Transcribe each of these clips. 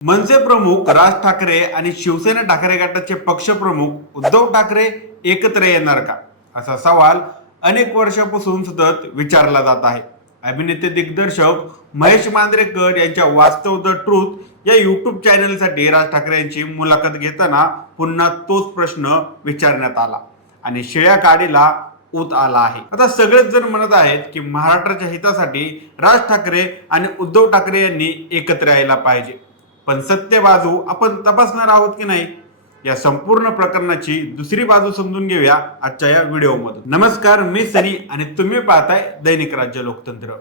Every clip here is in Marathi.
मनसे प्रमुख राज ठाकरे आणि शिवसेना ठाकरे गटाचे पक्षप्रमुख उद्धव ठाकरे एकत्र येणार का, असा सवाल अनेक वर्षापासून सतत विचारला जात आहे. अभिनेते दिग्दर्शक महेश मांजरेकर यांच्या वास्तव द ट्रूथ या युट्यूब चॅनलसाठी राज ठाकरे यांची मुलाखत घेताना पुन्हा तोच प्रश्न विचारण्यात आला आणि शिळ्या काडीला ऊत आला आहे. आता सगळेच जण म्हणत आहेत की महाराष्ट्राच्या हितासाठी राज ठाकरे आणि उद्धव ठाकरे यांनी एकत्र यायला पाहिजे. पण सत्य बाजू आपण तपासणार आहोत की नाही, या संपूर्ण प्रकरणाची दुसरी बाजू समजून घेऊया आजच्या या व्हिडिओमध्ये. नमस्कार, मी सनी आणि तुम्ही पाहताय दैनिक राज्य लोकतंत्र.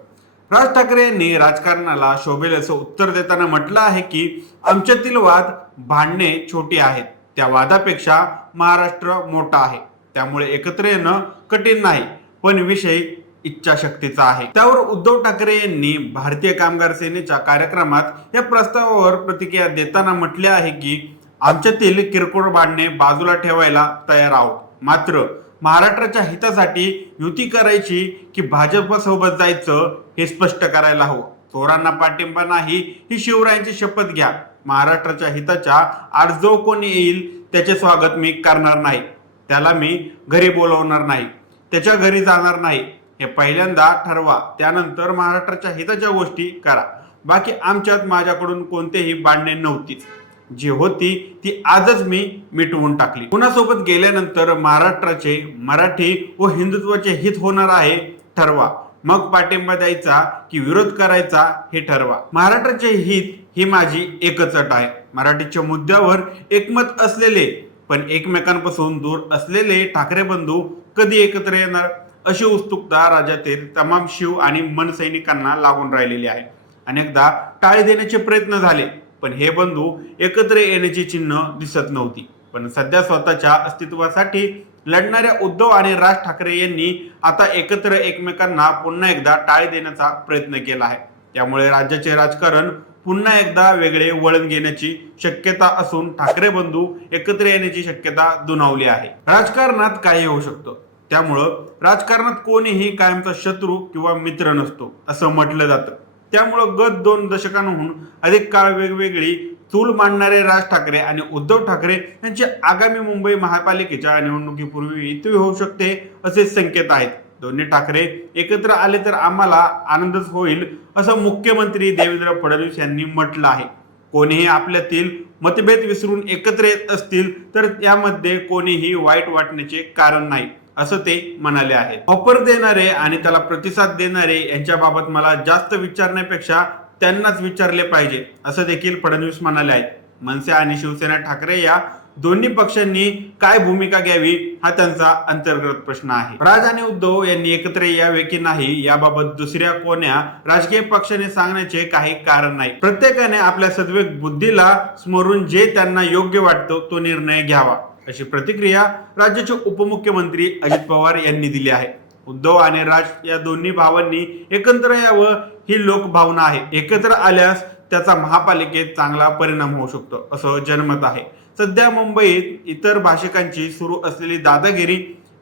राज ठाकरे यांनी राजकारणाला शोभेल असं उत्तर देताना म्हटलं आहे की आमच्यातील वाद भांडणे छोटी आहेत, त्या वादापेक्षा महाराष्ट्र मोठा आहे, त्यामुळे एकत्र येणं कठीण नाही, पण विषय इच्छाशक्तीचा आहे. त्यावर उद्धव ठाकरे यांनी भारतीय कामगार सेनेच्या कार्यक्रमात या प्रस्तावावर प्रतिक्रिया देताना म्हटले आहे की आमच्यातील किरकोळ भांडणे बाजूला ठेवायला तयार आहोत, मात्र महाराष्ट्राच्या हितासाठी युती करायची की भाजप सोबत जायचं हे स्पष्ट करायला हवं. चोरांना पाठिंबा नाही ही शिवरायांची शपथ घ्या. महाराष्ट्राच्या हिताच्या आड जो कोणी येईल त्याचे स्वागत मी करणार नाही, त्याला मी घरी बोलवणार नाही, त्याच्या घरी जाणार नाही, हे पहिल्यांदा ठरवा, त्यानंतर महाराष्ट्राच्या हिताच्या गोष्टी करा. बाकी आमच्यात माझ्याकडून कोणतेही भांडणे नव्हतीच, जी होती ती आजच मी मिटवून टाकली. कुणासोबत गेल्यानंतर महाराष्ट्राचे मराठी व हिंदुत्वाचे हित होणार आहे ठरवा, मग पाठिंबा द्यायचा की विरोध करायचा हे ठरवा. महाराष्ट्राचे हित ही माझी एकच अट आहे. मराठीच्या मुद्द्यावर एकमत असलेले पण एकमेकांपासून दूर असलेले ठाकरे बंधू कधी एकत्र येणार, अशी उत्सुकता राज्यातील तमाम शिव आणि मन सैनिकांना लागून राहिलेली आहे. अनेकदा टाळी देण्याचे प्रयत्न झाले, पण हे बंधू एकत्र येण्याची चिन्ह दिसत नव्हती. पण सध्या स्वतःच्या अस्तित्वासाठी लढणाऱ्या उद्धव आणि राज ठाकरे यांनी आता एकत्र एकमेकांना पुन्हा एकदा टाळी देण्याचा प्रयत्न केला आहे. त्यामुळे राज्याचे राजकारण पुन्हा एकदा वेगळे वळण घेण्याची शक्यता असून ठाकरे बंधू एकत्र येण्याची शक्यता दुणावली आहे. राजकारणात काही होऊ शकतं, त्यामुळं राजकारणात कोणीही कायमचा शत्रू किंवा मित्र नसतो असं म्हटलं जातं. त्यामुळं गत 2 दशकांहून अधिक काळ वेगवेगळी चूल मांडणारे राज ठाकरे आणि उद्धव ठाकरे यांचे आगामी मुंबई महापालिकेच्या निवडणुकीपूर्वी युती होऊ शकते असे संकेत आहेत. दोन्ही ठाकरे एकत्र आले तर आम्हाला आनंदच होईल असं मुख्यमंत्री देवेंद्र फडणवीस यांनी म्हटलं आहे. कोणीही आपल्यातील मतभेद विसरून एकत्र येत असतील तर यामध्ये कोणीही वाईट वाटण्याचे कारण नाही, असं ते म्हणाले आहेत. ऑफर देणारे आणि त्याला प्रतिसाद देणारे यांच्याबाबत मला जास्त विचारण्यापेक्षा त्यांनाच विचारले पाहिजे, असं देखील फडणवीस म्हणाले आहेत. मनसे आणि शिवसेना ठाकरे या दोन्ही पक्षांनी काय भूमिका घ्यावी हा त्यांचा अंतर्गत प्रश्न आहे. राज आणि उद्धव यांनी एकत्र यावे की नाही याबाबत दुसऱ्या कोण्या राजकीय पक्षाने सांगण्याचे काही कारण नाही. प्रत्येकाने आपल्या सद्विवेक बुद्धीला स्मरून जे त्यांना योग्य वाटतं तो निर्णय घ्यावा, अशी प्रतिक्रिया राज्याचे उपमुख्यमंत्री अजित पवार यांनी दिली आहे. उद्धव आणि राज या दोन्ही भावांनी एकत्र यावं ही लोकभावना आहे. एकत्र आल्यास त्याचा महापालिकेत चांगला परिणाम होऊ शकतो असं जनमत आहे. सध्या मुंबईत इतर भाषिकांची सुरू असलेली दादागिरी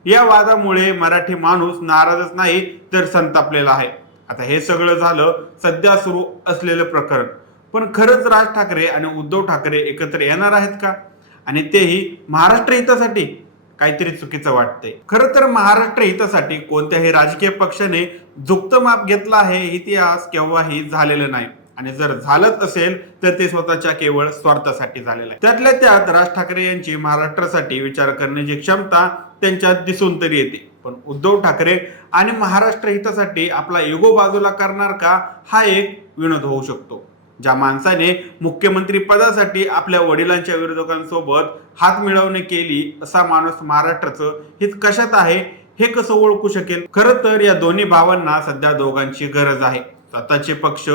या वादामुळे मराठी माणूस नाराजच नाही तर संतापलेला आहे. आता हे सगळं झालं सध्या सुरू असलेलं प्रकरण, पण खरंच राज ठाकरे आणि उद्धव ठाकरे एकत्र येणार आहेत का, आणि तेही महाराष्ट्र हितासाठी? काहीतरी चुकीचं वाटतंय. खरं तर महाराष्ट्र हितासाठी कोणत्याही राजकीय पक्षाने झुकतं माप घेतलं आहे इतिहास केव्हाही झालेलं नाही, आणि जर झालंच असेल तर ते स्वतःच्या केवळ स्वार्थासाठी झालेलं आहे. त्यातल्या त्यात राज ठाकरे यांची महाराष्ट्रासाठी विचार करण्याची क्षमता त्यांच्यात दिसून तरी येते. पण उद्धव ठाकरे आणि महाराष्ट्र हितासाठी आपला इगो बाजूला करणार का, हा एक विनोद होऊ शकतो. ज्या माणसाने मुख्यमंत्री पदासाठी आपल्या वडिलांच्या विरोधकांसोबत हात मिळवणी केली असा माणूस महाराष्ट्राचं हित कशात आहे हे कसं ओळखू शकेल? खरं तर या दोन्ही भावांना सध्या दोघांची गरज आहे. स्वतःचे पक्ष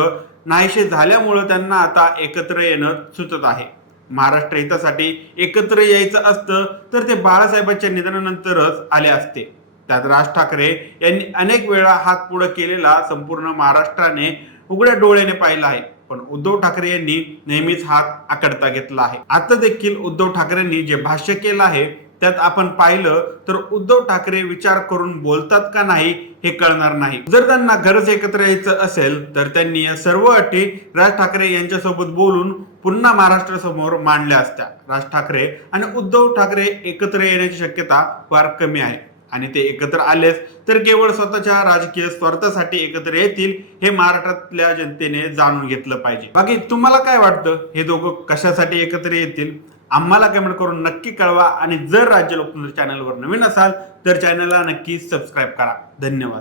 नाहीसे झाल्यामुळे त्यांना आता एकत्र येणं सुचत आहे. महाराष्ट्र हितासाठी एकत्र यायचं असतं तर ते बाळासाहेबांच्या निधनानंतरच आले असते. त्यात राज ठाकरे यांनी अनेक वेळा हात पुढे केलेला संपूर्ण महाराष्ट्राने उघड्या डोळ्याने पाहिला आहे, पण उद्धव ठाकरे यांनी नेहमीच हात आकडता घेतला आहे. आता देखील उद्धव ठाकरेंनी जे भाष्य केलं आहे त्यात आपण पाहिलं तर उद्धव ठाकरे विचार करून बोलतात का नाही हे कळणार नाही. जर त्यांना खरंच एकत्र यायचं असेल तर त्यांनी या सर्व अटी राज ठाकरे यांच्यासोबत बोलून पुन्हा महाराष्ट्रासमोर मांडल्या असत्या. राज ठाकरे आणि उद्धव ठाकरे एकत्र येण्याची शक्यता फार कमी आहे आणि ते एकत्र आलेच तर केवळ स्वतःच्या राजकीय स्वार्थासाठी एकत्र येतील हे महाराष्ट्रातल्या जनतेने जाणून घेतलं पाहिजे. बाकी तुम्हाला काय वाटतं, हे दोघं कशासाठी एकत्र येतील? आम्हाला कमेंट करून नक्की कळवा आणि जर राज्य लोकतंत्र चॅनलवर नवीन असाल तर चॅनलला नक्की सबस्क्राईब करा. धन्यवाद.